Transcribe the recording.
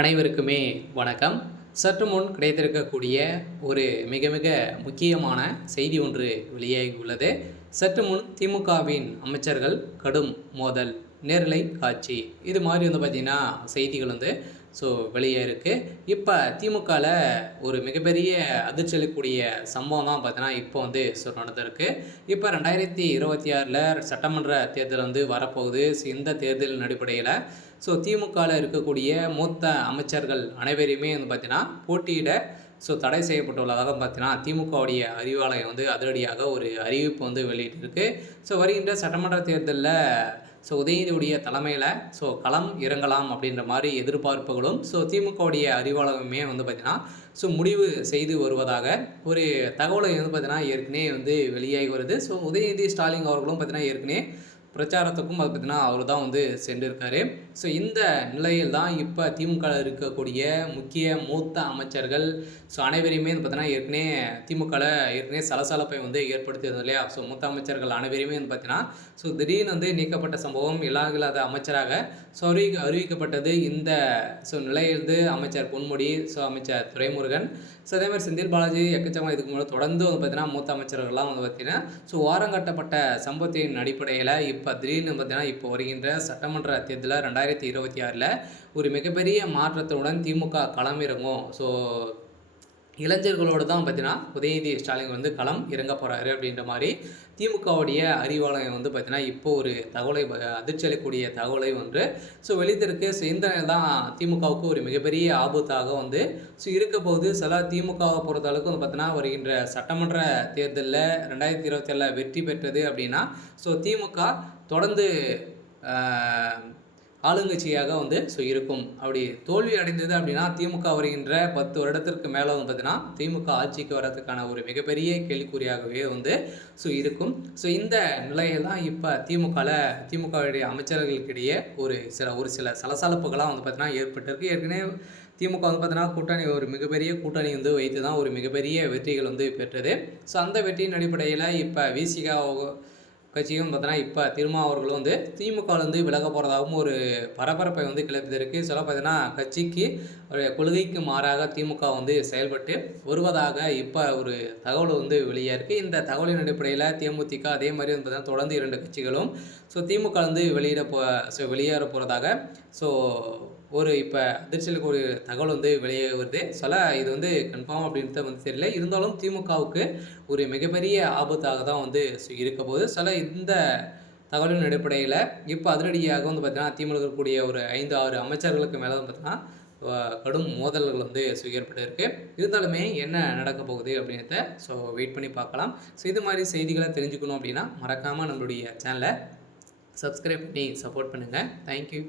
அனைவருக்குமே வணக்கம். சற்று முன் கிடைத்திருக்கக்கூடிய ஒரு மிக மிக முக்கியமான செய்தி ஒன்று வெளியாகி உள்ளது. சற்று முன் திமுகவின் அமைச்சர்கள் கடும் மோதல், நேரலை காட்சி, இது மாதிரி பார்த்தீங்கன்னா செய்திகள் வெளியே இருக்கு. இப்போ திமுகவில் ஒரு மிகப்பெரிய அதிர்ச்சி அளிக்கக்கூடிய சம்பவம் தான் பார்த்தீங்கன்னா இப்போ நடந்திருக்கு. இப்போ 2026 சட்டமன்ற தேர்தல் வரப்போகுது. இந்த தேர்தலின் அடிப்படையில் திமுகவில் இருக்கக்கூடிய மூத்த அமைச்சர்கள் அனைவரையுமே பார்த்தீங்கன்னா போட்டியிட தடை செய்யப்பட்டுள்ளதாக பார்த்தீங்கன்னா திமுகவுடைய அறிவாலயம் அதிரடியாக ஒரு அறிவிப்பு வெளியிட்டிருக்கு. வருகின்ற சட்டமன்ற தேர்தலில் உதயநிதியுடைய தலைமையில் களம் இறங்கலாம் அப்படின்ற மாதிரி எதிர்பார்ப்புகளும் திமுகவுடைய அறிவாலயமே பார்த்தீங்கன்னா முடிவு செய்து வருவதாக ஒரு தகவலை பார்த்தீங்கன்னா ஏற்கனவே வெளியாகி வருது. உதயநிதி ஸ்டாலின் அவர்களும் பார்த்தீங்கன்னா ஏற்கனவே பிரச்சாரத்துக்கும் அது பார்த்தீங்கன்னா அவர் தான் சென்றிருக்காரு. இந்த நிலையில் தான் இப்போ திமுகவில் இருக்கக்கூடிய முக்கிய மூத்த அமைச்சர்கள் அனைவரையுமே பார்த்தீங்கன்னா ஏற்கனவே திமுகவில் ஏற்கனவே சலசலப்பை ஏற்படுத்தியிருந்தது இல்லையா? மூத்த அமைச்சர்கள் அனைவரையுமே பார்த்தீங்கன்னா திடீர்னு நீக்கப்பட்ட சம்பவம் இல்லாத அமைச்சராக அறிவிக்கப்பட்டது. இந்த நிலையிலிருந்து அமைச்சர் பொன்முடி, அமைச்சர் துரைமுருகன், அதே மாதிரி செந்தில் பாலாஜி எக்கச்சக்கமாக இதுக்கு முன்னாடி தொடர்ந்து பார்த்தீங்கன்னா மூத்த அமைச்சர்கள்லாம் பார்த்தீங்கன்னா ஓரங்கட்டப்பட்ட சம்பவத்தின் அடிப்படையில் இப்போ திடீர்னு பார்த்தீங்கன்னா இப்போ வருகின்ற சட்டமன்ற தேர்தலில் 2026 ஒரு மிகப்பெரிய மாற்றத்துடன் திமுக களமிறங்கும். இளைஞர்களோடு தான் பார்த்தீங்கன்னா உதயநிதி ஸ்டாலின் களம் இறங்க போகிறாரு அப்படின்ற மாதிரி திமுகவுடைய அறிவாலயம் பார்த்தீங்கன்னா இப்போ ஒரு தகவலை அதிர்ச்சி அளிக்கக்கூடிய தகவலை வெளியிட்டிருக்கு. இந்த தான் திமுகவுக்கு ஒரு மிகப்பெரிய ஆபத்தாக இருக்க போகுது. சில திமுகவை பொறுத்த அளவுக்கு பார்த்தீங்கன்னா வருகின்ற சட்டமன்ற தேர்தலில் 2027 வெற்றி பெற்றது அப்படின்னா திமுக தொடர்ந்து ஆளுங்கட்சியாக இருக்கும். அப்படி தோல்வி அடைந்தது அப்படின்னா திமுக வருகின்ற 10 வருடத்திற்கு மேலே பார்த்தீங்கன்னா திமுக ஆட்சிக்கு வர்றதுக்கான ஒரு மிகப்பெரிய கேள்விக்குறியாகவே இருக்கும். இந்த நிலையில் தான் இப்போ திமுகவுடைய அமைச்சர்களுக்கிடையே ஒரு சில சலசலப்புகளாக பார்த்தீங்கன்னா ஏற்பட்டிருக்கு. ஏற்கனவே திமுக பார்த்தீங்கன்னா கூட்டணி ஒரு மிகப்பெரிய கூட்டணி வைத்து தான் ஒரு மிகப்பெரிய வெற்றிகள் பெற்றது. அந்த வெற்றியின் அடிப்படையில் இப்போ விசிகா கட்சியும் பார்த்தீங்கன்னா இப்போ திருமாவர்களும் திமுகவில் விலக போகிறதாகவும் ஒரு பரபரப்பை கிளப்பியிருக்கு. பார்த்தீங்கன்னா கட்சிக்கு ஒரு கொள்கைக்கு மாறாக திமுக செயல்பட்டு வருவதாக இப்போ ஒரு தகவல் வெளியே இருக்குது. இந்த தகவலின் அடிப்படையில் தேமுதிக அதே மாதிரி பார்த்தீங்கன்னா தொடர்ந்து 2 கட்சிகளும் திமுக வெளியேற போகிறதாக ஒரு இப்போ அதிர்ச்சியில் ஒரு தகவல் வெளியே வருது. இது கன்ஃபார்ம் அப்படின்றது தெரியல. இருந்தாலும் திமுகவுக்கு ஒரு மிகப்பெரிய ஆபத்தாக தான் இருக்க போகுது. இந்த தகவலின் அடிப்படையில் இப்போ அதிரடியாக பார்த்தீங்கன்னா திமுக இருக்கக்கூடிய ஒரு 5-6 அமைச்சர்களுக்கு மேலே பார்த்தீங்கன்னா கடும் மோதல்கள் ஏற்பட்டிருக்கு. இருந்தாலுமே என்ன நடக்க போகுது அப்படின்றத வெயிட் பண்ணி பார்க்கலாம். இது மாதிரி செய்திகளை தெரிஞ்சுக்கணும் அப்படின்னா மறக்காமல் நம்மளுடைய சேனலை சப்ஸ்கிரைப் பண்ணி சப்போர்ட் பண்ணுங்கள். தேங்க்யூ.